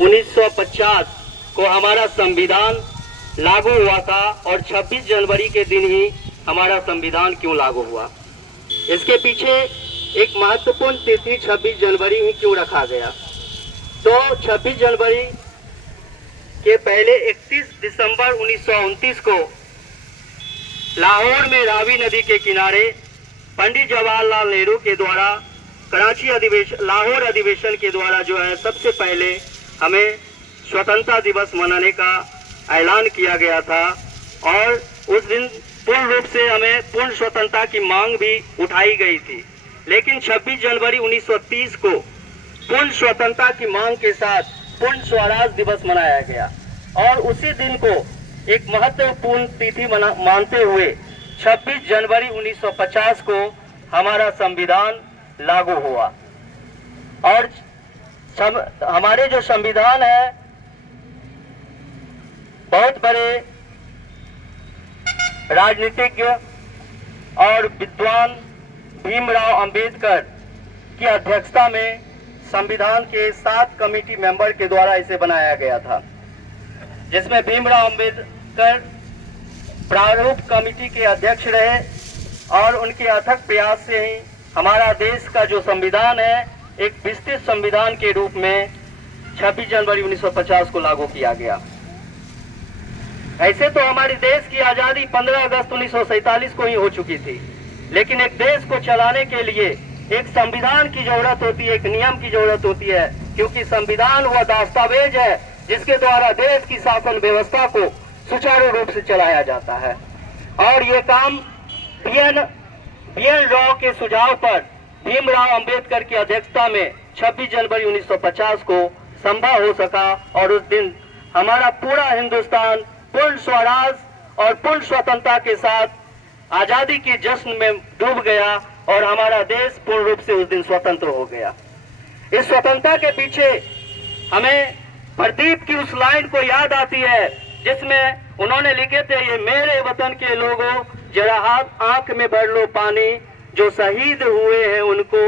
1950 को हमारा संविधान लागू हुआ था और 26 जनवरी के दिन ही हमारा संविधान क्यों लागू हुआ, इसके पीछे एक महत्वपूर्ण तिथि 26 जनवरी ही क्यों रखा गया। तो 26 जनवरी के पहले 31 दिसंबर 1929 को लाहौर में रावी नदी के किनारे पंडित जवाहरलाल नेहरू के द्वारा लाहौर अधिवेशन के द्वारा जो है सबसे पहले हमें स्वतंत्रता दिवस मनाने का ऐलान किया गया था और उस दिन पूर्ण रूप से हमें पूर्ण स्वतंत्रता की मांग भी उठाई गई थी। लेकिन 26 जनवरी 1930 को पूर्ण स्वतंत्रता की मांग के साथ पूर्ण स्वराज दिवस मनाया गया और उसी दिन को एक महत्वपूर्ण तिथि मानते हुए 26 जनवरी 1950 को हमारा संविधान लागू हुआ। और हमारे जो संविधान है, बहुत बड़े राजनीतिज्ञ और विद्वान भीमराव अंबेडकर की अध्यक्षता में संविधान के 7 कमेटी मेंबर के द्वारा इसे बनाया गया था, जिसमें भीमराव अंबेडकर प्रारूप कमेटी के अध्यक्ष रहे और उनके अथक प्रयास से ही हमारा देश का जो संविधान है एक विस्तृत संविधान के रूप में 26 जनवरी 1950 को लागू किया गया। ऐसे तो हमारे देश की आजादी 15 अगस्त 1947 को ही हो चुकी थी, लेकिन एक देश को चलाने के लिए एक संविधान की जरूरत होती है, एक नियम की जरूरत होती है, क्योंकि संविधान वह दस्तावेज है जिसके द्वारा देश की शासन व्यवस्था को सुचारू रूप से चलाया जाता है। और ये काम बी.एन. राव के सुझाव पर भीमराव अंबेडकर की अध्यक्षता में 26 जनवरी 1950 को संभव हो सका और उस दिन हमारा पूरा हिंदुस्तान पूर्ण स्वराज और पूर्ण स्वतंत्रता के साथ आजादी के जश्न में डूब गया और हमारा देश पूर्ण रूप से उस दिन स्वतंत्र हो गया। इस स्वतंत्रता के पीछे हमें प्रदीप की उस लाइन को याद आती है जिसमें उन्होंने लिखे थे, ये मेरे वतन के लोगों जरा हाथ आंख में भर लो पानी, जो शहीद हुए हैं उनको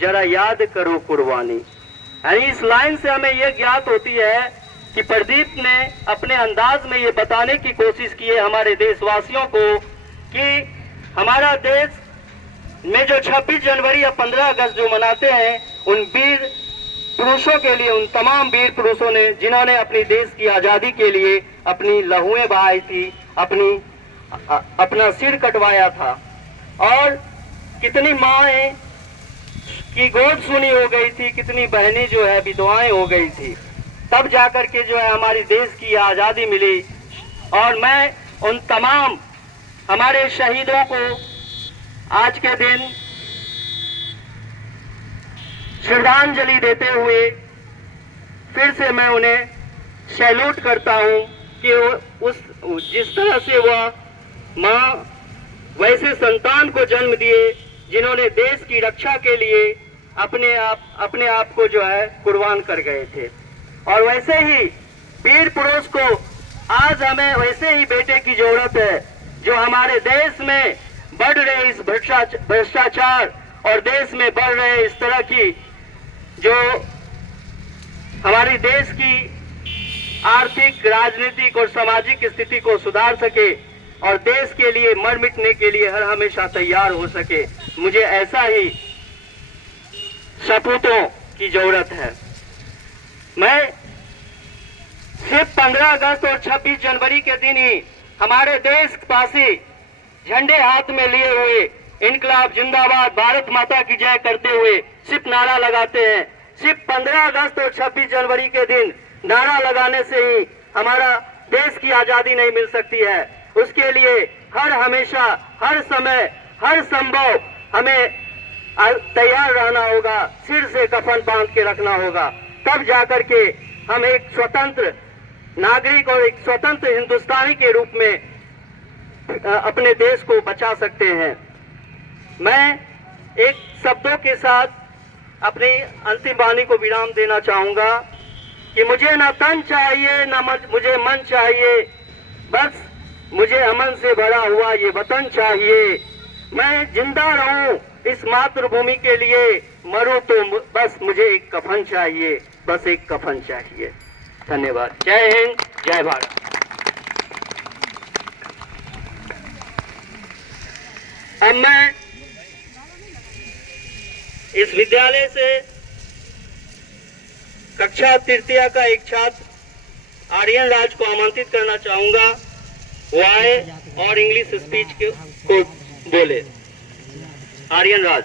जरा याद करो कुर्बानी। यानी इस लाइन से हमें यह ज्ञात होती है कि प्रदीप ने अपने अंदाज में ये बताने की कोशिश की है हमारे देशवासियों को कि हमारा देश में जो 26 जनवरी या 15 अगस्त जो मनाते हैं, उन वीर पुरुषों के लिए, उन तमाम वीर पुरुषों ने जिन्होंने अपनी देश की आजादी के लिए अपनी लहुएं बहाई थी, अपना सिर कटवाया था और कितनी माएं की गोद सुनी हो गई थी, कितनी बहनें जो है विधवाएं हो गई थी, तब जाकर के जो है हमारी देश की आजादी मिली। और मैं उन तमाम हमारे शहीदों को आज के दिन श्रद्धांजलि देते हुए फिर से मैं उन्हें सैल्यूट करता हूं कि जिस तरह से वह मां वैसे संतान को जन्म दिए जिन्होंने देश की रक्षा के लिए अपने आप को जो है कुर्बान कर गए थे, और वैसे ही वीर पुरुष को आज हमें वैसे ही बेटे की जरूरत है जो हमारे देश में बढ़ रहे इस भ्रष्टाचार और देश में बढ़ रहे इस तरह की जो हमारी देश की आर्थिक, राजनीतिक और सामाजिक स्थिति को सुधार सके और देश के लिए मर मिटने के लिए हर हमेशा तैयार हो सके। मुझे ऐसा ही सपूतों की जरूरत है। मैं सिर्फ 15 अगस्त और 26 जनवरी के दिन ही हमारे देशवासी झंडे हाथ में लिए हुए इनकलाब जिंदाबाद, भारत माता की जय करते हुए सिर्फ नारा लगाते हैं। सिर्फ 15 अगस्त और 26 जनवरी के दिन नारा लगाने से ही हमारा देश की आजादी नहीं मिल सकती है। उसके लिए हर हमेशा, हर समय, हर संभव हमें तैयार रहना होगा, सिर से कफन बांध के रखना होगा, तब जाकर के हम एक स्वतंत्र नागरिक और एक स्वतंत्र हिंदुस्तानी के रूप में अपने देश को बचा सकते हैं। मैं एक शब्दों के साथ अपनी अंतिम वाणी को विराम देना चाहूंगा कि मुझे न तन चाहिए न मुझे मन चाहिए, बस मुझे अमन से भरा हुआ ये वतन चाहिए। मैं जिंदा रहूं इस मातृभूमि के लिए, मरूं तो बस मुझे एक कफन चाहिए, बस एक कफन चाहिए। धन्यवाद। जय हिंद, जय भारत। अब मैं इस विद्यालय से कक्षा तृतीय का एक छात्र आर्यन राज को आमंत्रित करना चाहूंगा, वो आए और इंग्लिश स्पीच को बोले। आर्यन राज।